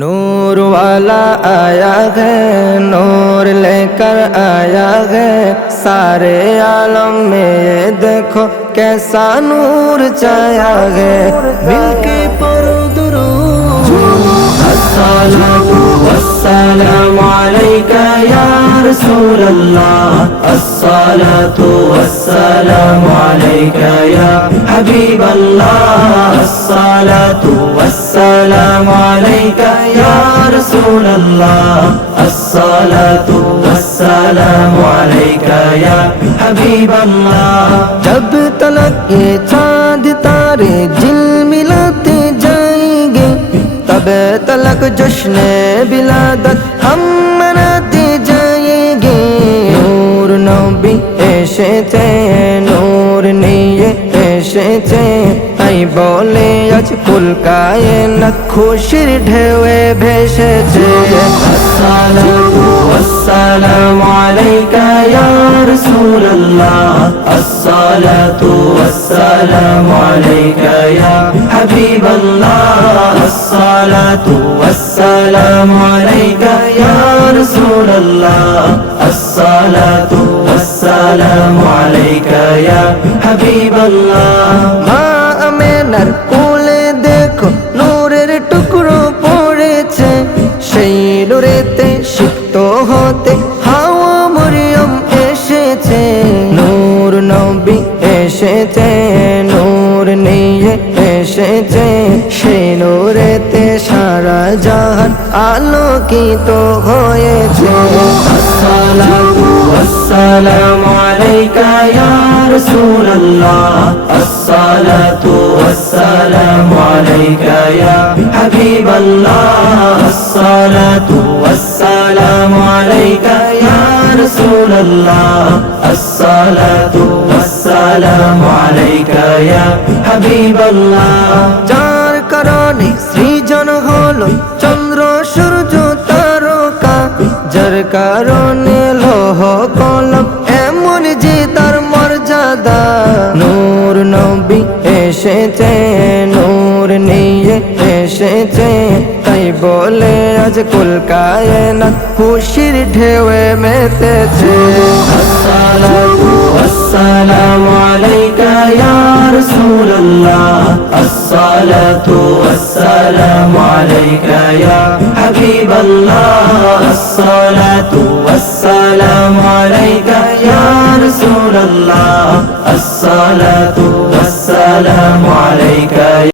नूर वाला आया है, नूर लेकर आया है, सारे आलम में ये देखो कैसा नूर छाया है। मिलके पढ़ो दुरूद, अस्सलातु वस्सलामु अलैका या रसूल अल्लाह, अस्सलातु वस्सलामु अलैका या हबीब अल्लाह, अस्सलातु वस्सलामु अलैका या रसूल अल्लाह, अस्सलातु वस्सलामु अलैका या हबीब अल्लाह। जब तलक ये चाँद तारे झिलमिलाते जाएंगे, तब तलक जश्न बिलादत हम मनाते जाएंगे। नूर नबी एसेছে, नूर নিয়ে এসেছে, তাই বলে আজ কুল কায়নাত খুশির ঢেউয়ে ভেসেছে। আসসালাতু ওয়াসসালামু আলাইকা ইয়া রাসূলুল্লাহ, আসসালাতু ওয়াসসালামু আলাইকা ইয়া হাবিবাল্লাহ, আসসালাতু ওয়াসসালামু আলাইকা ইয়া রাসূলুল্লাহ, আসসালাতু ওয়াসসালামু আলাইকা ইয়া হাবিবাল্লাহ। মা আমেনার কোলে দেখো নূরের টুকরো পড়েছে, সেই নূরেতে সিক্ত হতে হাওয়া মরিয়ম এসেছে। নূর নবী এসেছে, নূর নিয়ে এসেছে, সেই নূরেতে সারা জাহান আলোকিত হয়েছে। আসসালাতু ওয়াসসালামু আলাইকা ইয়া রাসূলুল্লাহ, আসসালাতু ওয়াসসালামু আলাইকা ইয়া হাবিবাল্লাহ, আসসালাতু ওয়াসসালামু আলাইকা ইয়া রাসূলুল্লাহ, আসসালাতু ওয়াসসালামু আলাইকা ইয়া হাবিবাল্লাহ। যার কারণে সৃজন হলো চন্দ্র সূর্য তারকা, যার কারণে লৌহ কলম এমন যে তার মর্যাদা। নূর নবী এসেছে, নূর নিয়ে এসেছে, তাই বলে আজ কুল কায়নাত খুশির ঢেউয়ে মেতেছে। আসসালাতু ওয়াসসালামু আলাইকা ইয়া রাসূলুল্লাহ, আসসালাতু ওয়াসসালামু আলাইকা ইয়া হাবিবাল্লাহ, আসসালাতু ওয়াসসালামু আলাইকা ইয়া রাসূলুল্লাহ, আসসালাতু ওয়াসসালামু আলাইকা।